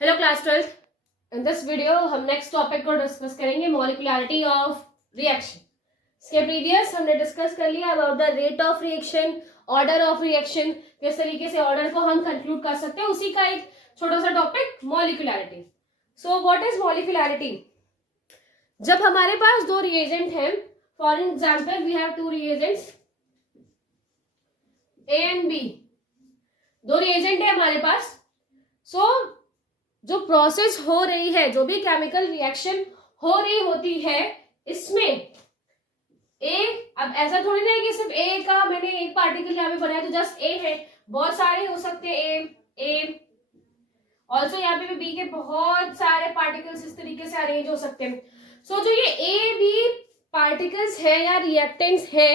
Hello class 12th। In this video हम next topic को discuss करेंगे, मॉलिक्युलरिटी ऑफ रिएक्शन। इसके प्रीवियस हमने डिस्कस कर लिया about the rate of reaction, order of reaction, किस तरीके से ऑर्डर को हम कंक्लूड कर सकते हैं। उसी का एक छोटा सा topic molecularity. So what is molecularity? जब हमारे पास दो रिएजेंट हैं, for example we have two reagents A and B, दो रिएजेंट है हमारे पास। सो जो प्रोसेस हो रही है, जो भी केमिकल रिएक्शन हो रही होती है, इसमें ए, अब ऐसा थोड़ी ना है कि सिर्फ ए का मैंने एक पार्टिकल यहाँ पे बनाया तो जस्ट ए है, बहुत सारे हो सकते हैं ए ऑल्सो यहाँ पे भी बी के बहुत सारे पार्टिकल्स इस तरीके से अरेंज हो सकते हैं। सो जो ये ए बी पार्टिकल्स है या रिएक्टेंट्स है,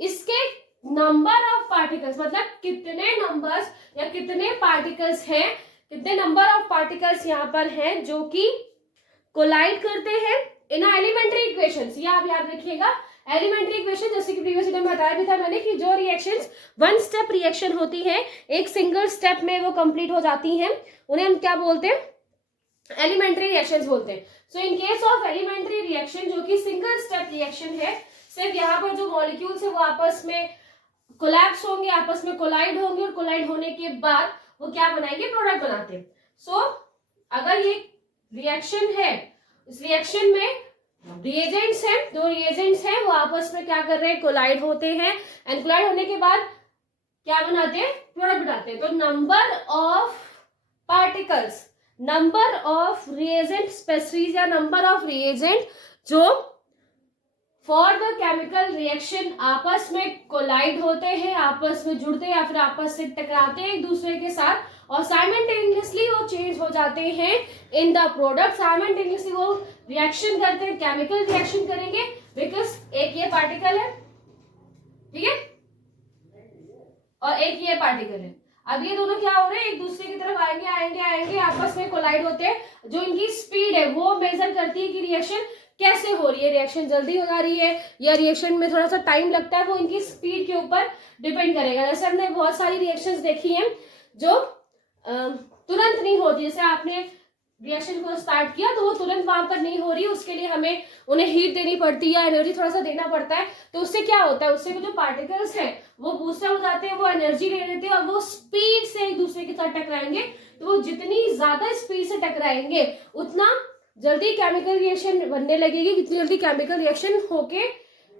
इसके नंबर ऑफ पार्टिकल्स, मतलब कितने नंबर्स या कितने पार्टिकल्स हैं, कितने नंबर ऑफ पार्टिकल्स यहाँ पर हैं जो कि कोलाइड करते हैं इन एलिमेंट्री इक्वेशंस। ये आप याद रखिएगा, एलिमेंट्री इक्वेशन, जैसे कि प्रीवियस वीडियो में बताया भी था मैंने कि जो रिएक्शंस वन स्टेप रिएक्शन होती है, एक सिंगल स्टेप में वो कंप्लीट हो जाती हैं, उन्हें हम क्या बोलते हैं? एलिमेंट्री रिएक्शंस बोलते हैं। So in case of elementary reaction जो कि सिंगल स्टेप रिएक्शन है, सिर्फ यहाँ पर जो मॉलिक्यूल्स है वो आपस में कोलैप्स होंगे, आपस में कोलाइड होंगे, और कोलाइड होने के बाद वो क्या बनाएंगे? प्रोडक्ट बनाते हैं। सो अगर ये रिएक्शन है, इस रिएक्शन में रिएजेंट्स हैं, दो रिएजेंट्स हैं, वो आपस में क्या कर रहे हैं? कोलाइड होते हैं, एंड कोलाइड होने के बाद क्या बनाते हैं? प्रोडक्ट बनाते हैं। तो number of particles, number of reagent species या नंबर ऑफ रिएजेंट जो फॉर द केमिकल रिएक्शन आपस में कोलाइड होते हैं, आपस में जुड़ते हैं या फिर आपस से टकराते हैं एक दूसरे के साथ, और साइमल्टेनियसली वो चेंज हो जाते हैं इन द प्रोडक्ट। साइमल्टेनियसली वो रिएक्शन करते हैं, केमिकल रिएक्शन करेंगे, बिकॉज एक ये पार्टिकल है, ठीक है, और एक ये पार्टिकल है। अब ये दोनों क्या हो रहे हैं? एक दूसरे की तरफ आएंगे आएंगे आएंगे, आपस में कोलाइड होते हैं। जो इनकी स्पीड है वो मेजर करती है कि रिएक्शन कैसे हो रही है, रिएक्शन जल्दी हो जा रही है या रिएक्शन में थोड़ा सा टाइम लगता है, वो इनकी स्पीड के ऊपर डिपेंड करेगा। जैसे हमने बहुत सारी रिएक्शंस देखी हैं जो तुरंत नहीं होती, जैसे आपने रिएक्शन को स्टार्ट किया तो वो तुरंत वहां पर नहीं हो रही, उसके लिए हमें उन्हें हीट देनी पड़ती है, एनर्जी थोड़ा सा देना पड़ता है। तो उससे क्या होता है? उससे जो पार्टिकल्स हैं वो बूस्टर हो जाते हैं, वो एनर्जी ले लेते हैं और वो स्पीड से एक दूसरे के साथ टकराएंगे। तो वो जितनी ज्यादा स्पीड से टकराएंगे उतना जल्दी केमिकल रिएक्शन बनने लगेगी, जितनी जल्दी केमिकल रिएक्शन होके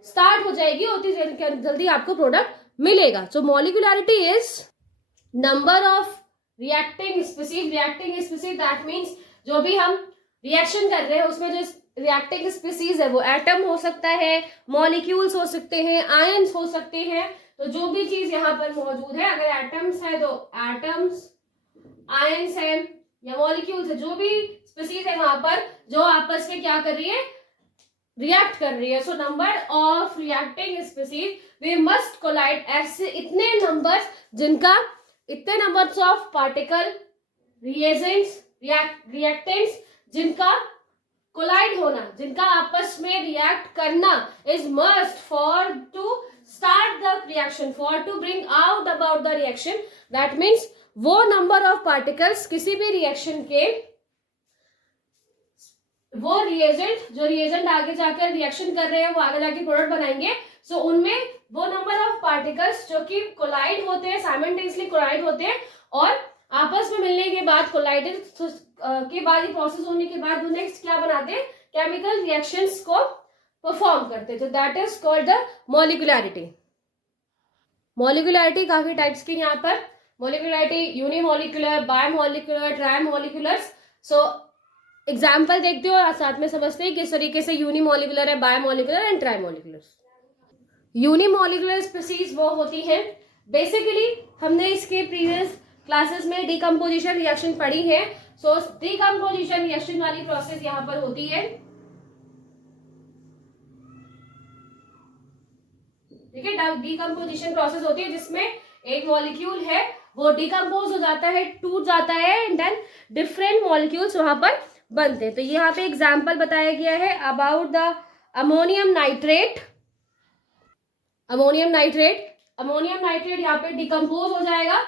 स्टार्ट हो जाएगी उतनी जल्दी आपको प्रोडक्ट मिलेगा। So molecularity is number of reacting species. Reacting species that means जो भी हम रिएक्शन कर रहे हैं उसमें जो रिएक्टिंग स्पीसीज है वो एटम हो सकता है, मॉलिक्यूल्स हो सकते हैं, आयंस हो सकते हैं। तो जो भी चीज यहाँ पर मौजूद है, अगर एटम्स है तो एटम्स, आयंस है या मॉलिक्यूल्स है, जो भी स्पीसीज है वहां पर जो आपस में क्या कर रही है? रिएक्ट कर रही है। So number of reacting species we must collide, ऐसे इतने नंबर्स जिनका, इतने numbers of particle, reagents, reactants जिनका कोलाइड होना, जिनका आपस में रिएक्ट करना is must for to start the reaction, for to bring out about the reaction. That means वो नंबर ऑफ पार्टिकल्स किसी भी रिएक्शन के, वो रिएजेंट, जो रिएजेंट आगे जाकर रिएक्शन कर रहे हैं वो आगे जाके प्रोडक्ट बनाएंगे। सो उनमें वो नंबर ऑफ पार्टिकल्स जो कि कोलाइड होते हैं, साइमल्टेनियसली कोलाइड होते हैं, और आपस में मिलने के बाद, कोलाइडेड के बाद, ये प्रोसेस होने के बाद वो नेक्स्ट क्या बनाते हैं? केमिकल रिएक्शंस को परफॉर्म करते हैं। तो दैट इज कॉल्ड द मॉलिक्युलरिटी। मॉलिक्युलरिटी काफी टाइप्स की यहाँ पर मॉलिक्युलरिटी, यूनिमॉलिक्युलर, बायमॉलिक्युलर, ट्राइमॉलिक्युलर। सो एग्जाम्पल देखते हो और साथ में समझते हैं किस तरीके से यूनिमॉलिक्युलर है, बायमॉलिक्युलर एंड ट्राइमॉलिक्युलर। यूनिमॉलिक्युलर स्पीसीज वो होती हैं, बेसिकली हमने इसके प्रीवियस क्लासेस में डिकम्पोजिशन रिएक्शन पढ़ी है। सो डिकम्पोजिशन रिएक्शन वाली प्रोसेस यहाँ पर होती है, ठीक है। डिकम्पोजिशन प्रोसेस होती है जिसमें एक मॉलिक्यूल है वो डिकम्पोज हो जाता है, टूट जाता है, एंड देन डिफरेंट मॉलिक्यूल्स वहां पर बनते हैं। तो यहाँ पे एग्जाम्पल बताया गया है about the ammonium nitrate. Ammonium nitrate यहाँ पे डिकम्पोज हो जाएगा,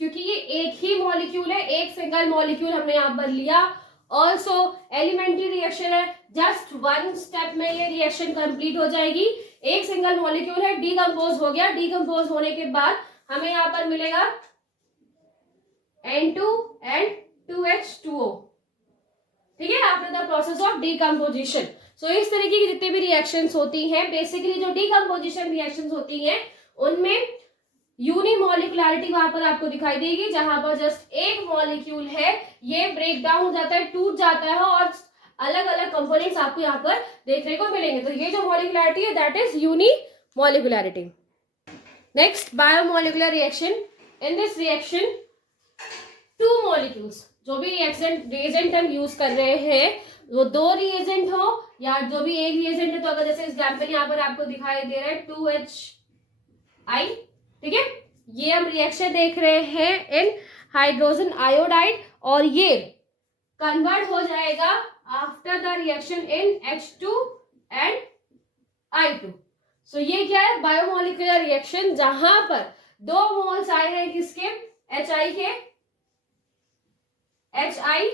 क्योंकि ये एक ही मॉलिक्यूल है, एक सिंगल मॉलिक्यूल हमने यहाँ पर लिया। ऑल्सो एलिमेंट्री रिएक्शन है, जस्ट वन स्टेप में ये रिएक्शन कंप्लीट हो जाएगी। एक सिंगल मॉलिक्यूल है, डिकम्पोज हो गया। डिकम्पोज होने के बाद हमें यहाँ पर मिलेगा N2 and 2H2O। ठीक है, after the process of decomposition. So इस तरीके की जितनी भी रिएक्शंस होती हैं, बेसिकली जो डिकम्पोजिशन रिएक्शंस होती हैं उनमें यूनिमोलिकुलरिटी वहां पर आपको दिखाई देगी, जहां पर जस्ट एक मॉलिक्यूल है, ये ब्रेक डाउन हो जाता है, टूट जाता है और अलग अलग कंपोनेंट्स आपको यहाँ पर देखने को मिलेंगे। तो ये जो मॉलिकुलरिटी है that is unimolecularity. Next, bimolecular reaction. In this reaction two molecules, जो भी रिएजेंट हम यूज कर रहे हैं वो दो रिएजेंट हो या जो भी एक रिएजेंट है, तो अगर जैसे एग्जाम्पल यहाँ पर आपको दिखाई दे रहा है 2HI, ठीक है, ये हम रिएक्शन देख रहे हैं इन हाइड्रोजन आयोडाइड और ये कन्वर्ट हो जाएगा after the reaction in H2 and I2। सो ये क्या है, बायोमोलिकुलर रिएक्शन, जहां पर दो मोल्स आए हैं किसके, HI के, HI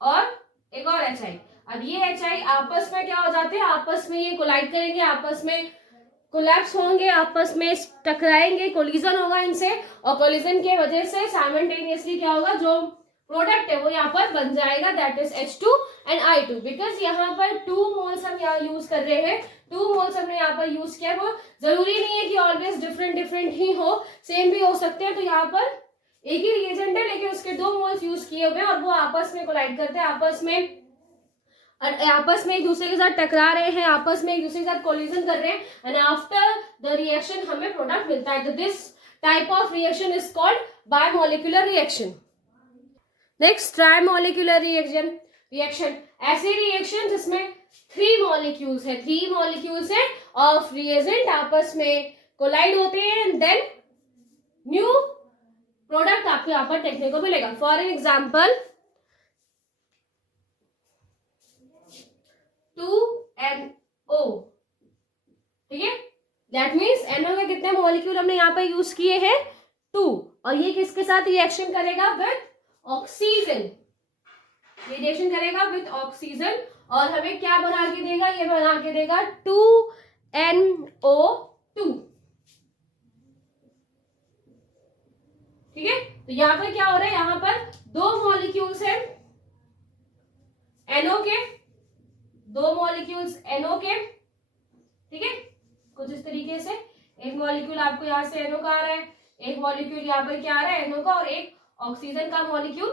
और एक और HI। अब ये HI आपस में क्या हो जाते हैं, आपस में ये कोलाइड करेंगे, आपस में कोलैप्स होंगे, आपस में टकराएंगे, कोलिजन होगा इनसे, और कोलिजन के वजह से साइमल्टेनियसली क्या होगा, जो प्रोडक्ट है वो यहाँ पर बन जाएगा, that is H2 and I2। Because यहाँ पर 2 मोल्स हम यहाँ यूज कर रहे हैं, 2 मोल्स हमने यहाँ पर यूज किया। वो जरूरी नहीं है कि ऑलवेज डिफरेंट ही हो, सेम भी हो सकते हैं। तो यहाँ पर एक ही रिएजेंट है लेकिन उसके 2 मोल्स यूज किए हुए हैं और वो आपस में कोलाइड करते हैं, आपस में एक दूसरे के साथ टकरा रहे हैं, आपस में एक दूसरे के साथ कोलिजन कर रहे हैं, एंड आफ्टर द रिएक्शन हमें प्रोडक्ट मिलता है। तो this type of reaction is called bimolecular reaction. Next, trimolecular reaction, ऐसे रिएक्शन जिसमें 3 मॉलिक्यूल्स है, 3 मॉलिक्यूल्स है ऑफ रिएजेंट आपस में कोलाइड होते हैं, एंड देन न्यू प्रोडक्ट आपको यहाँ पर देखने को मिलेगा। फॉर एग्जाम्पल 2NO, ठीक है, दैट मीन्स NO के कितने मॉलिक्यूल हमने यहाँ पर यूज किए हैं, 2, और ये किसके साथ रिएक्शन करेगा, विद ऑक्सीजन। ये रिएक्शन करेगा विद ऑक्सीजन और हमें क्या बना के देगा, ये बना के देगा 2NO2। ठीक है, तो यहाँ पर क्या हो रहा है, यहाँ पर 2 मॉलिक्यूल्स हैं NO के, 2 मॉलिक्यूल्स NO के, ठीक है, कुछ इस तरीके से। एक मॉलिक्यूल आपको यहाँ से NO का आ रहा है, एक मॉलिक्यूल यहाँ पर क्या आ रहा है, NO का, और एक ऑक्सीजन का मॉलिक्यूल,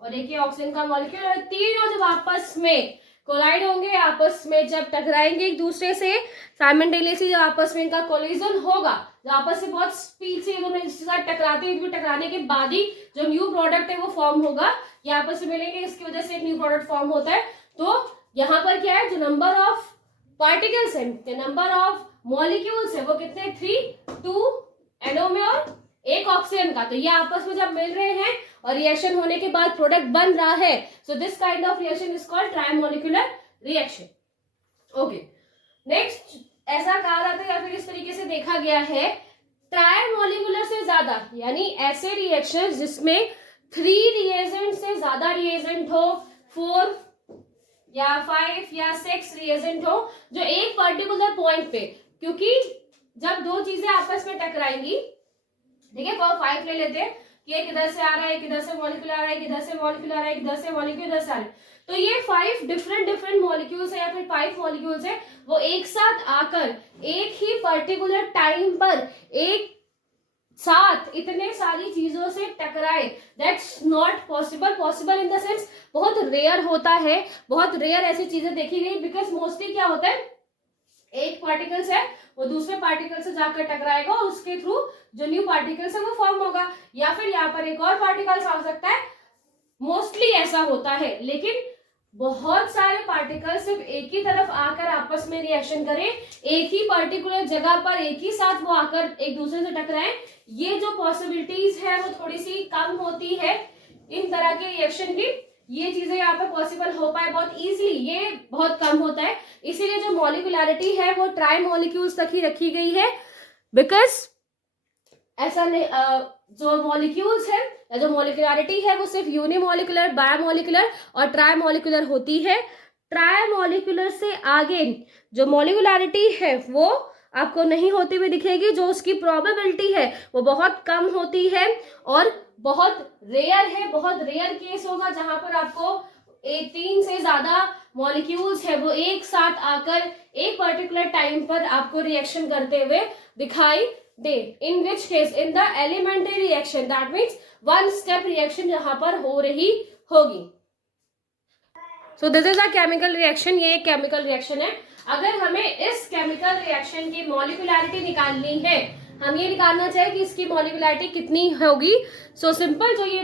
और एक ये ऑक्सीजन का मॉलिक्यूल, और तीनों जब आपस में कोलाइड होंगे, आपस में जब टकराएंगे एक दूसरे से साइमल्टेनियसली, जब आपस में इनका कोलिजन होगा, जब आपस से बहुत स्पीड से दोनों इसके साथ टकराते हैं, टकराने के बाद ही जो न्यू प्रोडक्ट है वो फॉर्म होगा, ये आपस में मिलेंगे, इसकी वजह से एक न्यू प्रोडक्ट फॉर्म होता है। तो यहाँ पर क्या है, जो नंबर ऑफ पार्टिकल्स है, नंबर ऑफ मॉलिक्यूल्स है, वो कितने, 3, 2 NO में और एक ऑक्सीजन का। तो ये आपस में जब मिल रहे हैं और रिएक्शन होने के बाद प्रोडक्ट बन रहा है, so this kind of reaction is called trimolecular reaction. Okay, next, ऐसा कहा जाता है या फिर इस तरीके से देखा गया है, ट्राइमोलिकुलर से ज्यादा, यानी ऐसे रिएक्शन जिसमें 3 रिएजेंट से ज्यादा रिएजेंट हो, 4 या 5 या 6 रिएजेंट हो, जो एक पर्टिकुलर पॉइंट पे, क्योंकि जब 2 चीजें आपस में टकराएंगी, ठीक है, 5 ले लेते हैं कि एक इधर से आ रहा है, एक इधर से मॉलिक्यूल आ रहा है, एक इधर से मॉलिक्यूल आ रहा है, एक इधर से मॉलिक्यूल इधर से आ रहा है, तो ये 5 डिफरेंट मॉलिक्यूल्स है या फिर 5 मॉलिक्यूल्स है, वो एक साथ आकर एक ही पर्टिकुलर टाइम पर एक साथ इतने सारी चीजों से टकराए, that's not possible. Possible in the sense बहुत रेयर होता है, बहुत रेयर ऐसी चीजें देखी गई, बिकॉज मोस्टली क्या होता है, एक पार्टिकल्स है वो दूसरे पार्टिकल से जाकर टकराएगा और उसके थ्रू जो न्यू पार्टिकल्स है वो फॉर्म होगा, या फिर यहाँ पर एक और पार्टिकल्स आ सकता है, मोस्टली ऐसा होता है। लेकिन बहुत सारे पार्टिकल्स सिर्फ एक ही तरफ आकर आपस में रिएक्शन करें, एक ही पर्टिकुलर जगह पर एक ही साथ वो आकर एक दूसरे से टकराएं, ये जो पॉसिबिलिटीज है वो थोड़ी सी कम होती है इन तरह के रिएक्शन की। ये चीजें यहाँ पे पॉसिबल हो पाए बहुत इजीली, ये बहुत कम होता है। इसीलिए जो मॉलिकुलरिटी है वो ट्राई मॉलिक्यूल्स तक ही रखी गई है, बिकॉज ऐसा नहीं, जो मॉलिक्यूल्स है या जो मॉलिक्युलरिटी है वो सिर्फ यूनिमॉलिकुलर, बायोमॉलिकुलर और ट्राइमॉलिकुलर होती है। ट्राइमॉलिकुलर से आगे जो मॉलिक्युलरिटी है वो आपको नहीं होती हुई दिखेगी, जो उसकी प्रोबेबिलिटी है वो बहुत कम होती है और बहुत रेयर है, बहुत रेयर केस होगा जहां पर आपको 3 से ज्यादा मॉलिक्यूल्स है वो एक साथ आकर एक पर्टिकुलर टाइम पर आपको रिएक्शन करते हुए दिखाई दे। In which case, in the elementary reaction, that means one step reaction जहां पर हो रही होगी। So this is a chemical reaction, ये एक केमिकल रिएक्शन है। अगर हमें इस केमिकल रिएक्शन की मॉलिक्युलरिटी निकालनी है, हम ये निकालना चाहे कि इसकी मॉलिक्युलरिटी कितनी होगी, सो सिंपल, जो ये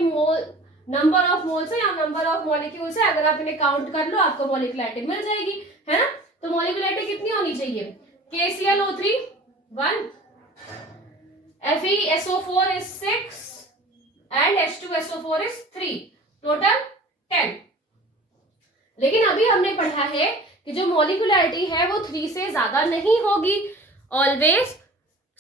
नंबर ऑफ मोल्स है या नंबर ऑफ मॉलिक्यूल्स है, अगर आप इन्हें काउंट कर लो आपको मॉलिक्युलरिटी मिल जाएगी, है ना। तो मॉलिक्युलरिटी कितनी होनी चाहिए, KClO3 1, FeSO4 is 6 and H2SO4 is 3, total 10। लेकिन अभी हमने पढ़ा है कि जो मॉलिक्युलरिटी है वो 3 से ज्यादा नहीं होगी ऑलवेज।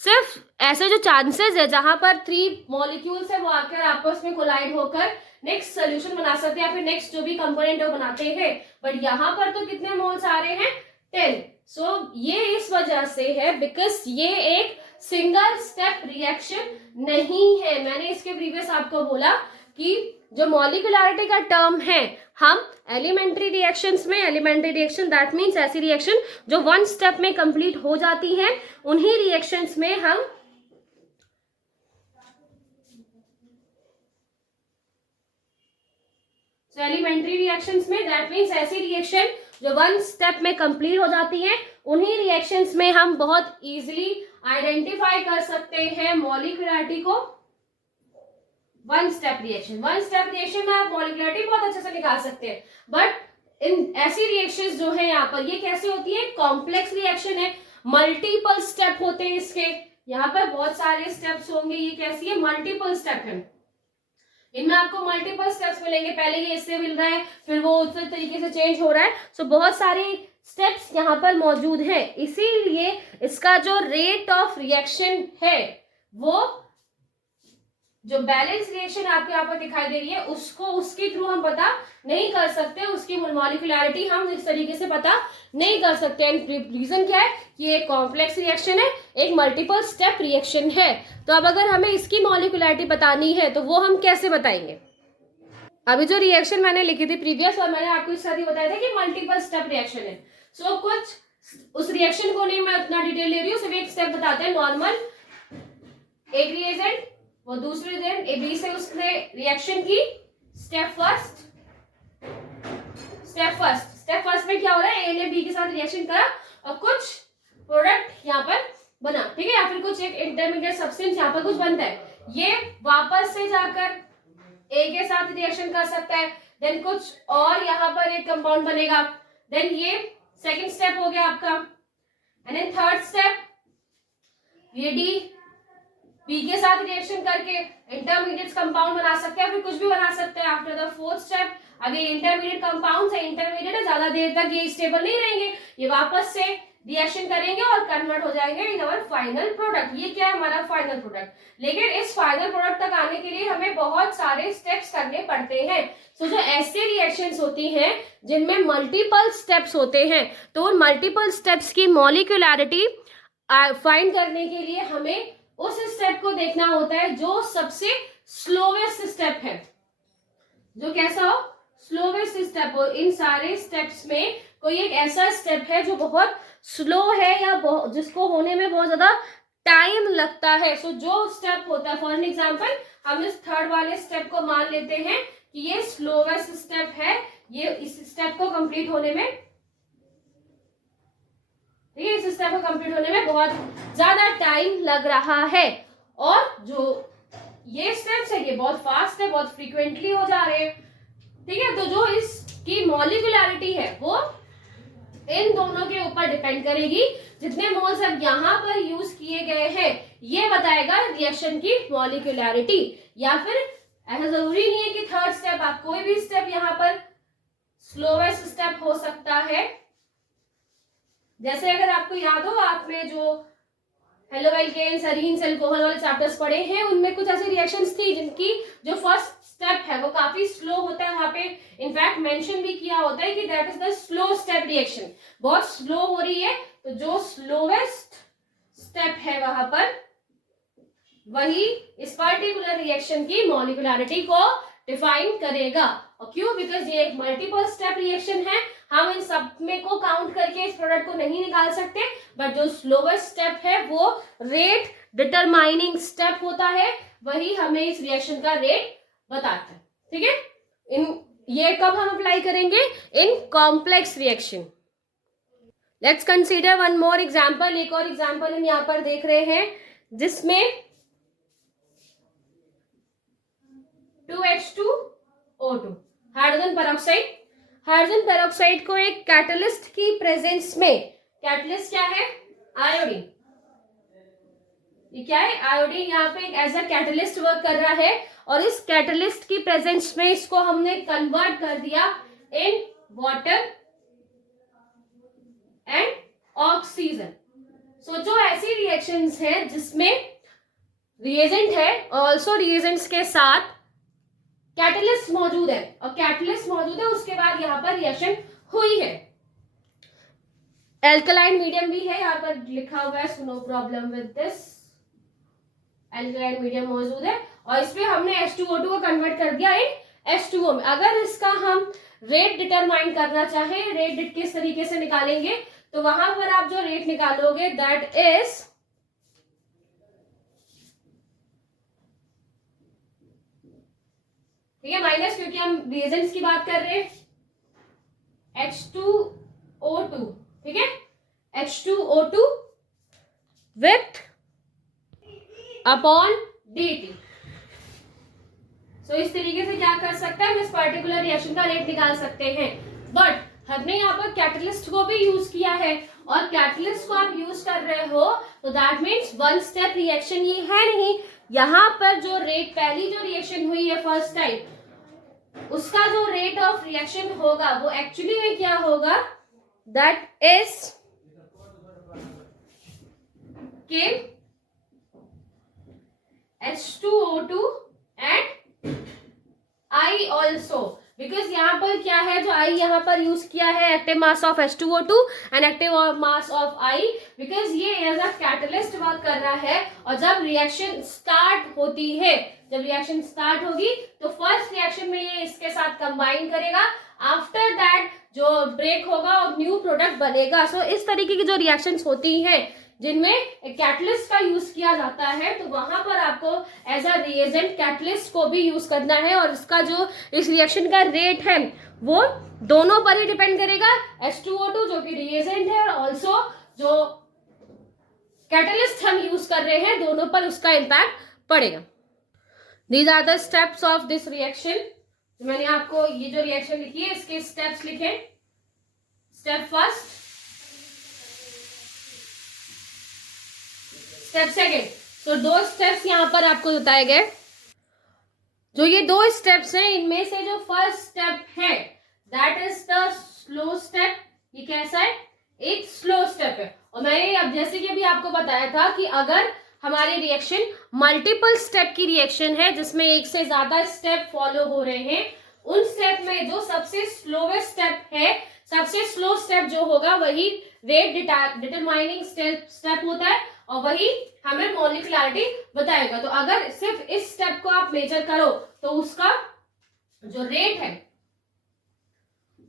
सिर्फ ऐसे जो चांसेस है जहां पर 3 मॉलिक्यूल्स है वो आकर आपस में कोलाइड होकर नेक्स्ट सोल्यूशन बना सकते हैं या फिर नेक्स्ट जो भी कंपोनेंट है वो बनाते हैं, बट यहाँ पर तो कितने मोल्स आ रहे हैं, 10। सो ये इस वजह से है बिकॉज ये एक सिंगल स्टेप रिएक्शन नहीं है। मैंने इसके प्रीवियस आपको बोला कि जो मॉलिक्युलरिटी का टर्म है, हम एलिमेंट्री रिएक्शंस में, एलिमेंट्री रिएक्शन दैट मीन्स ऐसी रिएक्शन जो वन स्टेप में कंप्लीट हो जाती हैं, उन्हीं रिएक्शंस में हम एलिमेंट्री रिएक्शंस में, दैट मीन्स ऐसी रिएक्शन जो वन स्टेप में कंप्लीट हो जाती हैं, उन्हीं रिएक्शंस में हम बहुत इजीली आइडेंटिफाई कर सकते हैं मॉलिक्युलरिटी को। वन स्टेप रिएक्शन में आप मॉलिक्युलरिटी बहुत अच्छे से निकाल सकते हैं, बट इन ऐसी रिएक्शंस जो है यहाँ पर, ये कैसे होती है, कॉम्प्लेक्स रिएक्शन है, मल्टीपल स्टेप होते हैं इसके, यहाँ पर बहुत सारे स्टेप्स होंगे। ये कैसी है, मल्टीपल स्टेप है, इनमें आपको मल्टीपल स्टेप्स मिलेंगे। पहले ये इससे मिल रहा है, फिर वो उस तरीके से चेंज हो रहा है। सो बहुत सारे स्टेप्स यहाँ पर मौजूद है, इसीलिए इसका जो रेट ऑफ रिएक्शन है वो, जो बैलेंस रिएक्शन आपको यहाँ पर दिखाई दे रही है, उसको उसके थ्रू हम पता नहीं कर सकते, उसकी मॉलिक्युलरिटी हम इस तरीके से पता नहीं कर सकते। रीजन क्या है कि ये कॉम्प्लेक्स रिएक्शन है, एक मल्टीपल स्टेप रिएक्शन है। तो अब अगर हमें इसकी मॉलिक्युलरिटी बतानी है तो वो हम कैसे बताएंगे। अभी जो रिएक्शन मैंने लिखी थी प्रीवियस, और मैंने आपको इस साथ ही बताया था कि मल्टीपल स्टेप रिएक्शन है। सो कुछ उस रिएक्शन को नहीं मैं उतना डिटेल ले रही हूँ, सिर्फ एक स्टेप बताते हैं नॉर्मल। एक रिएजेंट, वो दूसरे दिन ए बी से उसने रिएक्शन की, स्टेप फर्स्ट में क्या हो रहा है, ए ने बी के साथ रिएक्शन करा और कुछ प्रोडक्ट यहाँ पर बना, ठीक है, या फिर कुछ एक इंटरमीडिएट सब्सटेंस यहाँ पर कुछ बनता है, ये वापस से जाकर ए के साथ रिएक्शन कर सकता है, देन कुछ और यहाँ पर एक कंपाउंड बनेगा, देन ये सेकंड स्टेप हो गया आपका, एंड देन थर्ड स्टेप ये डी बी के साथ रिएक्शन करके इंटरमीडिएट कंपाउंड बना सकते हैं, फिर कुछ भी बना सकते हैं। आफ्टर द फोर्थ स्टेप, अगर इंटरमीडिएट कंपाउंड्स है, इंटरमीडिएट है, ज्यादा देर तक ये स्टेबल नहीं रहेंगे, ये वापस से रिएक्शन करेंगे और कन्वर्ट हो जाएंगे इन अवर फाइनल प्रोडक्ट। ये क्या है, हमारा फाइनल प्रोडक्ट। लेकिन इस फाइनल प्रोडक्ट तक आने के लिए हमें बहुत सारे स्टेप्स करने पड़ते हैं। सो जो ऐसे रिएक्शंस होती हैं जिनमें मल्टीपल स्टेप्स होते हैं, तो उन मल्टीपल स्टेप्स की मॉलिक्युलरिटी फाइंड करने के लिए हमें उस स्टेप को देखना होता है जो सबसे स्लोवेस्ट स्टेप है, जो कैसा हो, स्लोवेस्ट स्टेप हो। इन सारे स्टेप्स में कोई एक ऐसा स्टेप है जो बहुत स्लो है या जिसको होने में बहुत ज्यादा टाइम लगता है। सो जो स्टेप होता है, फॉर एग्जांपल हम इस थर्ड वाले स्टेप को मान लेते हैं कि ये स्लोवेस्ट स्टेप है, ये इस स्टेप को कंप्लीट होने में, ठीक है, इस स्टेप को कंप्लीट होने में बहुत ज्यादा टाइम लग रहा है, और जो ये स्टेप्स है ये बहुत फास्ट है, बहुत फ्रीक्वेंटली हो जा रहे हैं, ठीक है। तो जो इसकी मॉलिक्युलरिटी है वो इन दोनों के ऊपर डिपेंड करेगी। जितने मोल्स अब यहाँ पर यूज किए गए हैं ये बताएगा रिएक्शन की मॉलिक्युलरिटी, या फिर ऐसा जरूरी नहीं है कि थर्ड स्टेप, आप कोई भी स्टेप यहाँ पर स्लोवेस्ट स्टेप हो सकता है। जैसे अगर आपको याद हो, आपने जो हेलोएल्केन्स, एरीन्स, अल्कोहल वाले चैप्टर्स पढ़े हैं, उनमें कुछ ऐसी रिएक्शंस थी जिनकी जो फर्स्ट स्टेप है वो काफी स्लो होता है, वहां पे इनफैक्ट मेंशन भी किया होता है कि that is the slow step reaction, बहुत स्लो हो रही है, तो जो स्लोवेस्ट स्टेप है वहां पर वही इस पर्टिकुलर रिएक्शन की मॉलिक्यूलरिटी को डिफाइन करेगा। और क्यों? बिकॉज ये एक मल्टीपल स्टेप रिएक्शन है, हम इन सब में को काउंट करके इस प्रोडक्ट को नहीं निकाल सकते, बट जो स्लोवेस्ट स्टेप है वो रेट डिटरमाइनिंग स्टेप होता है, वही हमें इस रिएक्शन का रेट बताता है। ठीक है, ये कब हम अप्लाई करेंगे? In complex reaction. Let's consider one more example. एक और एग्जांपल हम यहां पर देख रहे हैं जिसमें 2H2O2 hydrogen peroxide, hydrogen peroxide को एक कैटलिस्ट की प्रेजेंस में, कैटलिस्ट क्या है? आयोडीन। ये क्या है? आयोडीन यहाँ पे एज अ कैटलिस्ट वर्क कर रहा है, और इस कैटलिस्ट की प्रेजेंस में इसको हमने कन्वर्ट कर दिया इन वाटर एंड ऑक्सीजन। सो जो ऐसी रिएक्शंस हैं जिसमें रिएजेंट है, ऑल्सो रिएजेंट्स के साथ कैटलिस्ट मौजूद है, और कैटलिस्ट मौजूद है उसके बाद यहाँ पर रिएक्शन हुई है। एल्कलाइन मीडियम भी है, यहाँ पर लिखा हुआ है, so no problem with this. Alkaline medium मौजूद है और इसमें हमने H2O2 को कन्वर्ट कर दिया इन H2O में। अगर इसका हम रेट डिटरमाइन करना चाहें, रेट किस तरीके से निकालेंगे, तो वहां पर आप जो रेट निकालोगे दैट इज ठीक है माइनस, क्योंकि हम रिएजेंट्स की बात कर रहे हैं, H2O2, ठीक है, H2O2 विथ अपॉन dt। सो इस तरीके से क्या कर सकते हैं, हम इस पर्टिकुलर रिएक्शन का रेट निकाल सकते हैं। बट हमने यहाँ पर कैटलिस्ट को भी यूज किया है, और कैटलिस्ट को आप यूज कर रहे हो तो that means one step reaction ये है नहीं। यहाँ पर जो रेट, पहली जो रिएक्शन हुई है फर्स्ट टाइम, उसका जो रेट ऑफ रिएक्शन होगा वो एक्चुअली में क्या होगा, दैट इज के H2O2 and I also, because यहाँ पर क्या है, जो I यहाँ पर यूज किया है active mass of H2O2 and active mass of I, because ये एज अ कैटलिस्ट वर्क कर रहा है। और जब रिएक्शन स्टार्ट होती है, जब रिएक्शन स्टार्ट होगी तो फर्स्ट रिएक्शन में ये इसके साथ कंबाइन करेगा, आफ्टर दैट जो ब्रेक होगा और न्यू प्रोडक्ट बनेगा। सो इस तरीके की जो रिएक्शंस होती हैं जिनमें कैटलिस्ट का यूज किया जाता है, तो वहां पर आपको एज अ रिएजेंट कैटलिस्ट को भी यूज करना है, और इसका जो इस रिएक्शन का रेट है वो दोनों पर ही डिपेंड करेगा, H2O2 जो कि रिएजेंट है और ऑल्सो जो कैटलिस्ट हम यूज कर रहे हैं, दोनों पर उसका इम्पैक्ट पड़ेगा। These are the steps of this reaction. मैंने आपको ये जो रिएक्शन लिखी है इसके स्टेप्स लिखे। Step first, step second. तो दो स्टेप्स यहां पर आपको बताए गए। जो ये दो स्टेप्स हैं, इनमें से जो फर्स्ट स्टेप है that is the slow step. ये कैसा है? एक स्लो स्टेप है। और मैंने अब जैसे कि अभी आपको बताया था कि अगर हमारी रिएक्शन मल्टीपल स्टेप की रिएक्शन है जिसमें एक से ज्यादा स्टेप फॉलो हो रहे हैं, उन स्टेप में जो सबसे स्लोवेस्ट स्टेप है, सबसे स्लो स्टेप जो होगा वही रेट डिटरमाइनिंग स्टेप होता है, और वही हमें मॉलिक्यूलरिटी बताएगा। तो अगर सिर्फ इस स्टेप को आप मेजर करो तो उसका जो रेट है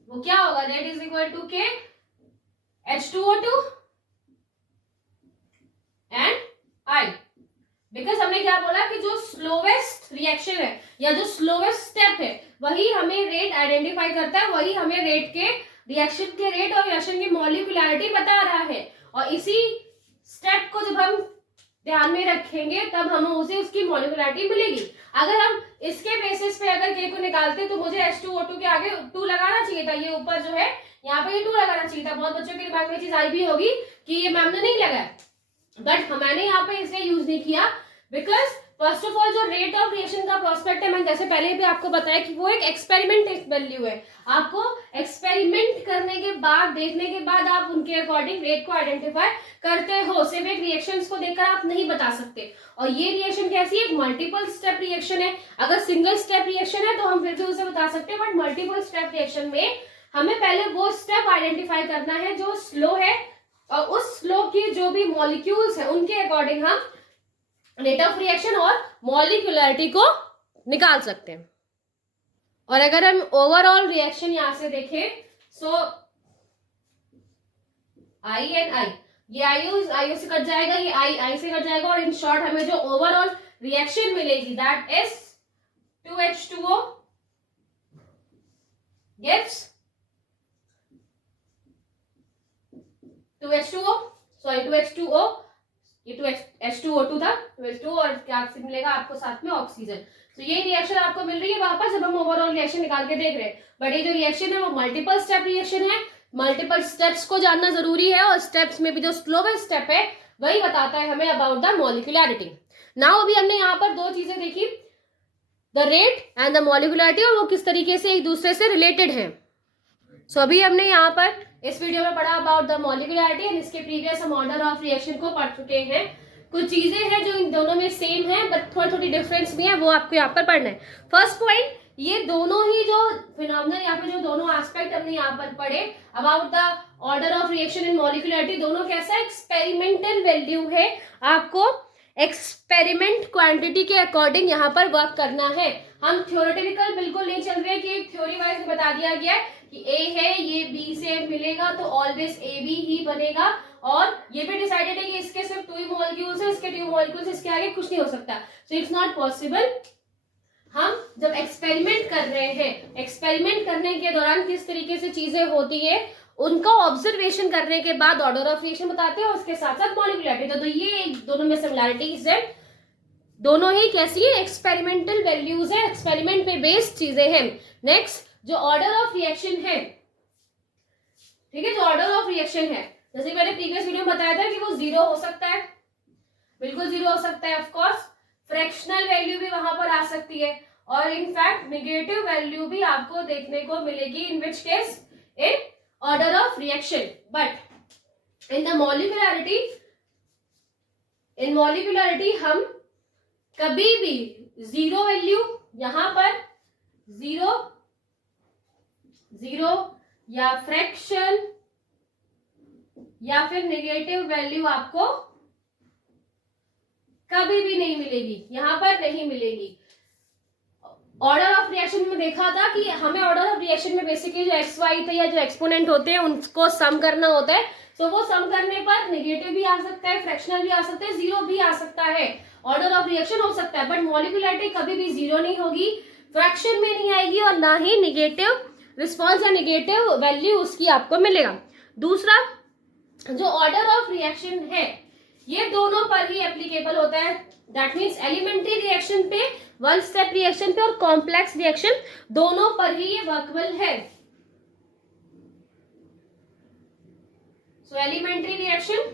वो क्या होगा, रेट इज इक्वल टू के H2O2 एंड I। बिकॉज हमने क्या बोला कि जो स्लोवेस्ट रिएक्शन है या जो स्लोवेस्ट स्टेप है वही हमें रेट आइडेंटिफाई करता है, वही हमें रेट के रिएक्शन के रेट और रिएक्शन की मॉलिक्यूलरिटी बता रहा है। और इसी स्टेप को जब हम ध्यान में रखेंगे तब हमें उसे उसकी मॉलिक्यूलरिटी मिलेगी। अगर हम इसके बेसिस पे अगर के को निकालते तो मुझे H2O2 के आगे 2 लगाना चाहिए था, ये ऊपर जो है यहाँ पे 2 लगाना चाहिए था। बहुत बच्चों के दिमाग में चीज आई भी होगी कि ये मैम ने नहीं लगाया, बट मैंने यहाँ पे इसलिए यूज नहीं किया बिकॉज फर्स्ट ऑफ ऑल जो रेट ऑफ रिएक्शन का प्रोस्पेक्ट है, मैंने जैसे पहले भी आपको बताया कि वो एक एक्सपेरिमेंट वैल्यू है। आपको एक्सपेरिमेंट करने के बाद, देखने के बाद आप उनके अकॉर्डिंग रेट को आइडेंटिफाई करते हो। सिर्फ एक रिएक्शंस को देखकर आप नहीं बता सकते। और ये रिएक्शन कैसी है? मल्टीपल स्टेप रिएक्शन है। अगर सिंगल स्टेप रिएक्शन है तो हम फिर भी उसे बता सकते हैं, बट मल्टीपल स्टेप रिएक्शन में हमें पहले वो स्टेप आइडेंटिफाई करना है जो स्लो है, और उस स्लो की जो भी मॉलिक्यूल्स है उनके अकॉर्डिंग हम रेट ऑफ रिएक्शन और मॉलिक्यूलरिटी को निकाल सकते हैं। और अगर हम ओवरऑल रिएक्शन यहां से देखें, सो आई एंड आई, ये आई से कट जाएगा, ये आई से कट जाएगा, और इन शॉर्ट हमें जो ओवरऑल रिएक्शन मिलेगी that is 2H2O gives 2H2O, ये 2H2O2 था, 2H2O, और क्या से मिलेगा आपको साथ में ऑक्सीजन। तो ये रिएक्शन आपको मिल रही है वापस जब हम ओवरऑल रिएक्शन निकाल के देख रहे हैं। बट ये जो रिएक्शन है वो मल्टीपल स्टेप रिएक्शन है। मल्टीपल स्टेप्स को जानना जरूरी है, और स्टेप्स में भी जो स्लोवेस्ट स्टेप है वही बताता है हमें अबाउट द मॉलिक्यूलरिटी। नाउ अभी हमने यहाँ पर दो चीजें देखी, the rate and the molecularity, और वो किस तरीके से एक दूसरे से रिलेटेड है। सो अभी हमने यहाँ पर इस वीडियो में पढ़ा अबाउट द मॉलिक्यूलरिटी, एंड इसके प्रीवियस हम ऑर्डर ऑफ रिएक्शन को पढ़ चुके हैं। कुछ चीजें हैं जो इन दोनों में सेम है, बट थोड़ी थोड़ी डिफरेंस भी है, वो आपको यहाँ पर पढ़ना है। फर्स्ट पॉइंट, ये दोनों ही जो फिनोमेनन यहाँ पे जो दोनों एस्पेक्ट हमने यहाँ पर पढ़े about the order of reaction and molecularity, दोनों कैसा एक्सपेरिमेंटल वैल्यू है। आपको एक्सपेरिमेंट क्वांटिटी के अकॉर्डिंग यहाँ पर वर्क करना है। हम थ्योरेटिकल बिल्कुल नहीं चल रहे कि एक थ्योरी वाइज बता दिया गया है कि ए है, ये बी से मिलेगा तो ऑलवेज ए बी ही बनेगा, और ये भी डिसाइडेड है कि इसके सिर्फ 2 मॉलिक्यूल्स है, इसके 2 मॉलिक्यूल्स, इसके आगे कुछ नहीं हो सकता। So it's not possible. हम जब एक्सपेरिमेंट कर रहे हैं, एक्सपेरिमेंट करने के दौरान किस तरीके से चीजें होती है उनका ऑब्जर्वेशन करने के बाद ऑर्डर ऑफ रिएक्शन बताते हैं, और उसके साथ साथ मॉलिक्यूलरिटी। तो ये दोनों में सिमिलैरिटीज है, दोनों ही कैसी है? एक्सपेरिमेंटल वैल्यूज है, एक्सपेरिमेंट पे बेस्ड चीजें हैं। नेक्स्ट, जो ऑर्डर ऑफ रिएक्शन है, ठीक है, जो ऑर्डर ऑफ रिएक्शन है, जैसे मैंने प्रीवियस वीडियो में बताया था कि वो 0 हो सकता है, बिल्कुल 0 हो सकता है, ऑफ कोर्स फ्रैक्शनल वैल्यू भी वहां पर आ सकती है, और इनफैक्ट नेगेटिव वैल्यू भी आपको देखने को मिलेगी, in which case in order of reaction. But in the molecularity, in molecularity हम कभी भी 0 वैल्यू, यहां पर 0 या फ्रैक्शन या फिर नेगेटिव वैल्यू आपको कभी भी नहीं मिलेगी, यहां पर नहीं मिलेगी। ऑर्डर ऑफ रिएक्शन में देखा था कि हमें ऑर्डर ऑफ रिएक्शन में बेसिकली जो एक्स वाई थे या जो एक्सपोनेंट होते हैं उनको सम करना होता है। तो वो सम करने पर नेगेटिव भी आ सकता है, फ्रैक्शनल भी आ सकता है, 0 भी आ सकता है, ऑर्डर ऑफ रिएक्शन हो सकता है। बट मॉलिक्यूलरिटी कभी भी 0 नहीं होगी, फ्रैक्शन में नहीं आएगी, और ना ही नेगेटिव रिस्पॉन्स या नेगेटिव वैल्यू उसकी आपको मिलेगा। दूसरा, जो ऑर्डर ऑफ रिएक्शन है ये दोनों पर ही एप्लीकेबल होता है। दैट मीन्स एलिमेंट्री रिएक्शन पे, 1 स्टेप रिएक्शन पे, और कॉम्प्लेक्स रिएक्शन दोनों पर ही ये वर्कबल है। सो एलिमेंट्री रिएक्शन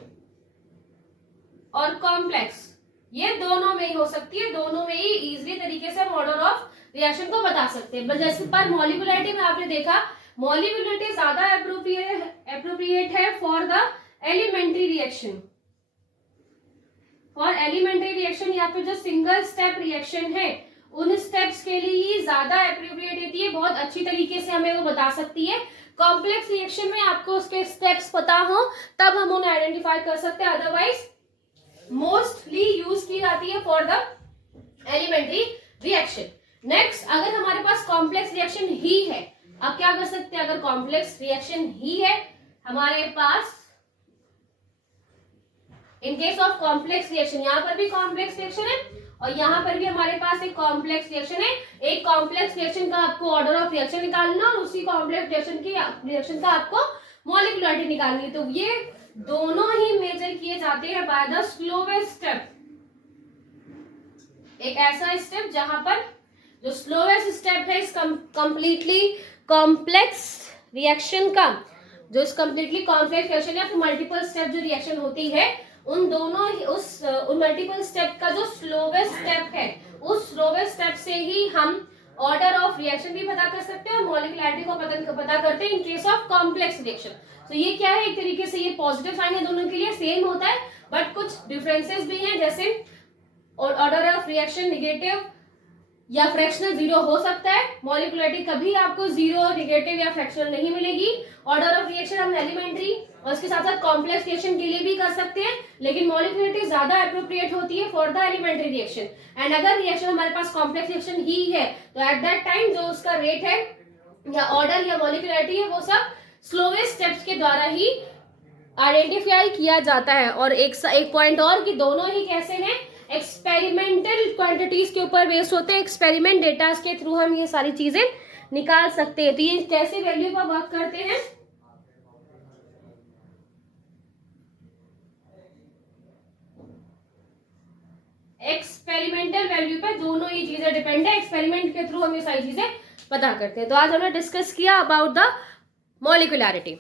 और कॉम्प्लेक्स ये दोनों में ही हो सकती है, दोनों में ही इजीली तरीके से हम ऑर्डर ऑफ रिएक्शन को बता सकते हैं। जैसे पर मॉलिक्यूलरिटी में आपने देखा, मॉलिक्यूलरिटी ज्यादा एप्रोप्रिएट है for the elementary reaction. For elementary reaction या फिर जो सिंगल स्टेप रिएक्शन है उन स्टेप्स के लिए ही ज्यादा एप्रोप्रिएट होती है, बहुत अच्छी तरीके से हमें वो बता सकती है। कॉम्प्लेक्स रिएक्शन में आपको उसके स्टेप्स पता हो तब हम उन्हें आइडेंटिफाई कर सकते हैं, अदरवाइज मोस्टली यूज की जाती है for the elementary reaction. Next, अगर हमारे पास कॉम्प्लेक्स रिएक्शन ही है, अब क्या कर सकते हैं? अगर कॉम्प्लेक्स रिएक्शन ही है हमारे पास, in case of complex reaction, यहां पर भी कॉम्प्लेक्स रिएक्शन है और यहां पर भी हमारे पास एक कॉम्प्लेक्स रिएक्शन है। एक कॉम्प्लेक्स रिएक्शन का आपको ऑर्डर ऑफ रिएक्शन निकालना और उसी कॉम्प्लेक्स रिएक्शन का आपको मॉलिक्यूलरिटी निकालनी है। तो ये दोनों ही मेजर किए जाते हैं बाय द स्लोवेस्ट स्टेप। एक ऐसा स्टेप जहां पर जो स्लोवेस्ट स्टेप है इस कंप्लीटली कॉम्प्लेक्स रिएक्शन का, जो इस कंप्लीटली कॉम्प्लेक्स रिएक्शन या फिर मल्टीपल स्टेप जो रिएक्शन होती है उन दोनों ही उन मल्टीपल स्टेप का जो स्लोवेस्ट स्टेप है उस स्लोवेस्ट स्टेप से से ही हम ऑर्डर ऑफ रिएक्शन भी पता कर सकते हैं और मॉलिक्युलैरिटी को पता करते हैं इन केस ऑफ कॉम्प्लेक्स रिएक्शन। तो ये क्या है, एक तरीके से ये पॉजिटिव साइन है, दोनों के लिए सेम होता है, बट कुछ डिफरेंसेस भी हैं, जैसे ऑर्डर ऑफ रिएक्शन नेगेटिव या फ्रैक्शनल जीरो हो सकता है, मॉलिक्युलैरिटी कभी आपको जीरो, नेगेटिव या फ्रैक्शनल नहीं मिलेगी। ऑर्डर ऑफ रिएक्शन हम एलिमेंट्री और इसके साथ साथ कॉम्प्लेक्स रिएक्शन के लिए भी कर सकते हैं, लेकिन मॉलिक्युलैरिटी ज्यादा एप्रोप्रिएट होती है for the elementary reaction. And अगर रिएक्शन हमारे पास कॉम्प्लेक्स रिएक्शन ही है तो एट दैट टाइम जो उसका रेट है या ऑर्डर या मॉलिक्युलैरिटी है वो सब स्लोवेस्ट स्टेप्स के द्वारा ही आइडेंटिफाई किया जाता है। और एक पॉइंट और कि दोनों ही कैसे हैं, एक्सपेरिमेंटल क्वांटिटीज के ऊपर बेस्ड होते हैं, एक्सपेरिमेंट डेटा के थ्रू हम ये सारी चीजें निकाल सकते हैं। तो ये कैसे वैल्यू पर वर्क करते हैं, एक्सपेरिमेंटल वैल्यू पे दोनों ही चीजें डिपेंड है, एक्सपेरिमेंट के थ्रू हम ये सारी चीजें पता करते हैं। तो आज हमने डिस्कस किया अबाउट द मॉलिक्युलैरिटी।